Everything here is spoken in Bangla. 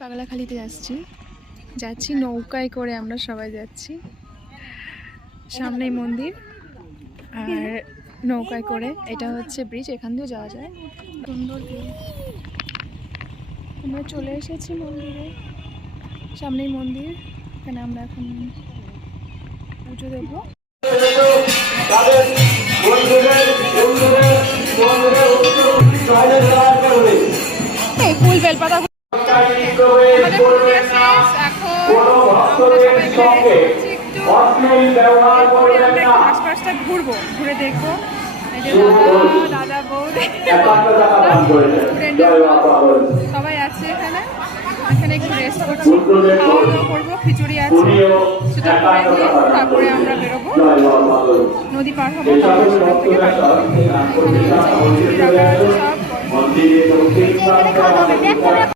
পাগলাখালিতে যাচ্ছি নৌকায় করে, আমরা সবাই যাচ্ছি। সামনেই মন্দির আর নৌকায় করে, এটা হচ্ছে ব্রিজ, এখান দিয়েও যাওয়া যায়। সুন্দর ভিউ। আমরা চলে এসেছি মন্দিরে, সামনেই মন্দির, এখানে আমরা এখন পুজো দেবো। ফুল বেলপাতা আশপাশটা ঘুরবো, ঘুরে দেখবো। দাদা বৌদি সবাই আছে এখানে, এখানে একটু রেস্ট করছি, খাওয়া দাওয়া করবো, খিচুড়ি আছে সেটা করে দিয়ে তারপরে আমরা বেরোবো, নদী পার হবো, তারপর সেখান থেকে বাড়ি। এখানে হচ্ছে খিচুড়ি রাখা আছে সব।